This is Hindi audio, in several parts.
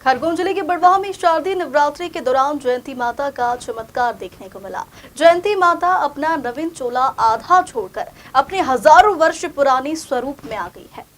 खरगोन जिले के बड़वाह में शारदीय नवरात्रि के दौरान जयंती माता का चमत्कार देखने को मिला। जयंती माता अपना नवीन चोला आधा छोड़कर अपने हजारों वर्ष पुरानी स्वरूप में आ गई है।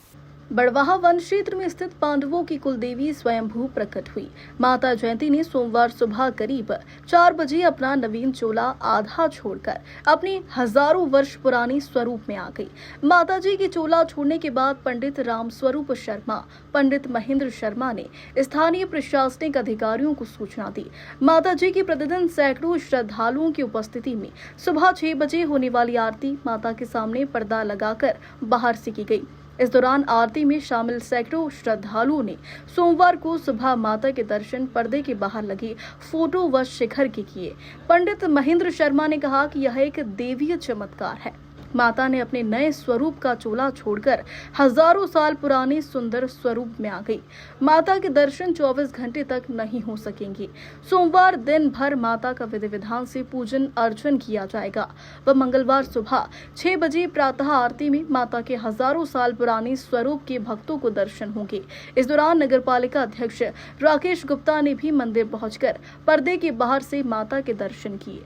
बड़वाह वन क्षेत्र में स्थित पांडवों की कुलदेवी स्वयंभू प्रकट हुई। माता जयंती ने सोमवार सुबह करीब 4 बजे अपना नवीन चोला आधा छोड़कर अपनी हजारों वर्ष पुरानी स्वरूप में आ गई। माता जी की चोला छोड़ने के बाद पंडित राम स्वरूप शर्मा, पंडित महेंद्र शर्मा ने स्थानीय प्रशासनिक अधिकारियों को सूचना दी। माता जी की प्रतिदिन सैकड़ों श्रद्धालुओं की उपस्थिति में सुबह 6 बजे होने वाली आरती माता के सामने पर्दा लगाकर बाहर से की गई। इस दौरान आरती में शामिल सैकड़ों श्रद्धालुओं ने सोमवार को सुबह माता के दर्शन पर्दे के बाहर लगी फोटो व शिखर के किए। पंडित महेंद्र शर्मा ने कहा कि यह एक देवीय चमत्कार है। माता ने अपने नए स्वरूप का चोला छोड़कर हजारों साल पुराने सुंदर स्वरूप में आ गई। माता के दर्शन 24 घंटे तक नहीं हो सकेंगे। सोमवार दिन भर माता का विधि विधान से पूजन अर्चन किया जाएगा व मंगलवार सुबह 6 बजे प्रातः आरती में माता के हजारों साल पुराने स्वरूप के भक्तों को दर्शन होंगे। इस दौरान नगरपालिका अध्यक्ष राकेश गुप्ता ने भी मंदिर पहुंचकर पर्दे के बाहर से माता के दर्शन किए।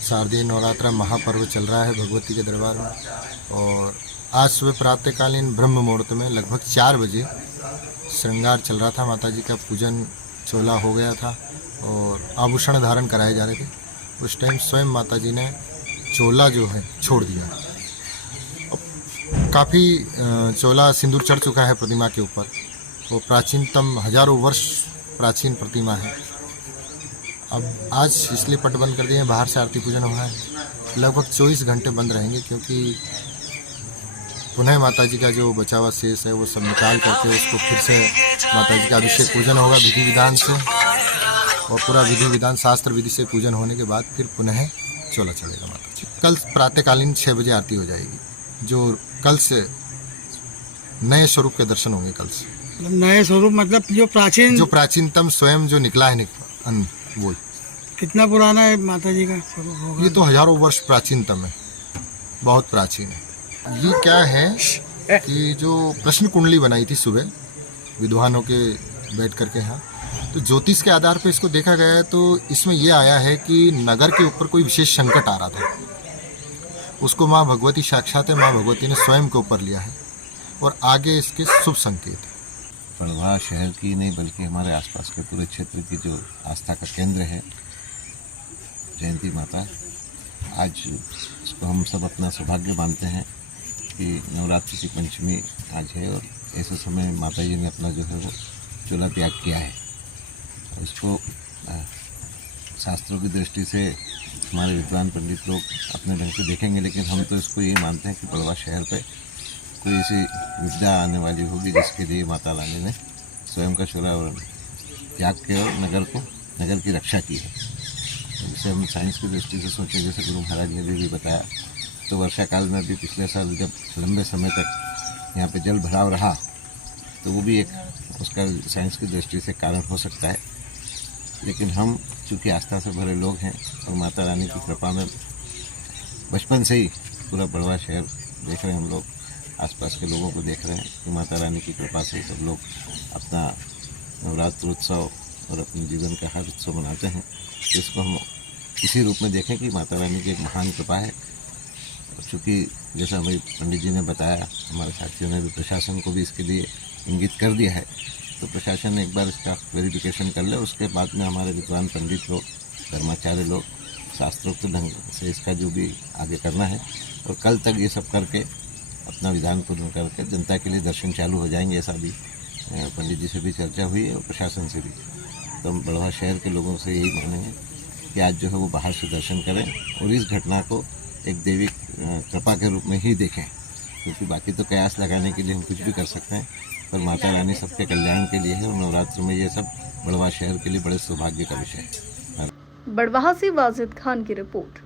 शारदीय नवरात्रा महापर्व चल रहा है भगवती के दरबार में और आज सुबह प्रातःकालीन ब्रह्म मुहूर्त में लगभग 4 बजे श्रृंगार चल रहा था। माता जी का पूजन चोला हो गया था और आभूषण धारण कराए जा रहे थे। उस टाइम स्वयं माता जी ने चोला जो है छोड़ दिया। काफ़ी चोला सिंदूर चढ़ चुका है प्रतिमा के ऊपर। वो प्राचीनतम हजारों वर्ष प्राचीन प्रतिमा है। अब आज इसलिए पट बंद कर दिए हैं, बाहर से आरती पूजन हो रहा है। लगभग 24 घंटे बंद रहेंगे क्योंकि पुनः माता जी का जो बचा हुआ शेष है वो सब निकाल करके उसको फिर से माता जी का अभिषेक पूजन होगा विधि विधान से और पूरा विधि विधान शास्त्र विधि से पूजन होने के बाद फिर पुनः चोला चलेगा माता जी। कल प्रातःकालीन 6 बजे आरती हो जाएगी। जो कल से नए स्वरूप के दर्शन होंगे। कल से नए स्वरूप मतलब जो प्राचीनतम स्वयं जो निकला है वो। कितना पुराना है माता जी का स्वरूप होगा? ये तो हजारों वर्ष प्राचीनतम है, बहुत प्राचीन है। ये क्या है कि जो प्रश्न कुंडली बनाई थी सुबह विद्वानों के बैठ करके यहाँ, तो ज्योतिष के आधार पर इसको देखा गया है तो इसमें ये आया है कि नगर के ऊपर कोई विशेष संकट आ रहा था। उसको माँ भगवती साक्षात है, माँ भगवती ने स्वयं के ऊपर लिया है और आगे इसके शुभ संकेत है। बड़वाह शहर की नहीं बल्कि हमारे आसपास के पूरे क्षेत्र की जो आस्था का केंद्र है जयंती माता, आज इसको हम सब अपना सौभाग्य मानते हैं कि नवरात्रि की पंचमी आज है और ऐसे समय माता जी ने अपना जो है वो चोला त्याग किया है। इसको शास्त्रों की दृष्टि से हमारे विद्वान पंडित लोग अपने ढंग से देखेंगे, लेकिन हम तो इसको ये मानते हैं कि बड़वाह शहर पे कोई ऐसी विपदा आने वाली होगी जिसके लिए माता रानी ने स्वयं का चोला त्याग के और नगर की रक्षा की है। जिसे हम साइंस की दृष्टि से सोचें, जैसे गुरु महाराज ने भी बताया, तो वर्षा काल में भी पिछले साल जब लंबे समय तक यहाँ पे जल भराव रहा तो वो भी एक उसका साइंस की दृष्टि से कारण हो सकता है। लेकिन हम चूँकि आस्था से भरे लोग हैं और माता रानी की कृपा में बचपन से ही पूरा बड़वाह शहर देख रहे हैं, हम लोग आसपास के लोगों को देख रहे हैं कि माता रानी की कृपा से सब लोग अपना नवरात्र उत्सव और अपने जीवन का हर उत्सव मनाते हैं। जिसको हम इसी रूप में देखें कि माता रानी की एक महान कृपा है। चूँकि जैसा हमारे पंडित जी ने बताया, हमारे साथियों ने भी प्रशासन को भी इसके लिए इंगित कर दिया है, तो प्रशासन ने एक बार इसका वेरिफिकेशन कर ले, उसके बाद में हमारे विद्वान पंडित लोग, धर्माचार्य लोग शास्त्रोक्त ढंग से इसका जो भी आगे करना है और कल तक ये सब करके अपना विधान पूर्ण करके जनता के लिए दर्शन चालू हो जाएंगे। ऐसा भी पंडित जी से भी चर्चा हुई है और प्रशासन से भी। तो हम बड़वाह शहर के लोगों से यही मानेंगे कि आज जो है वो बाहर से दर्शन करें और इस घटना को एक देवी कृपा के रूप में ही देखें। क्योंकि बाकी तो कयास लगाने के लिए हम कुछ भी कर सकते हैं, पर माता रानी सबके कल्याण के लिए है और नवरात्र में ये सब बड़वा शहर के लिए बड़े सौभाग्य का विषय है। बड़वाहा से वाजिद खान की रिपोर्ट।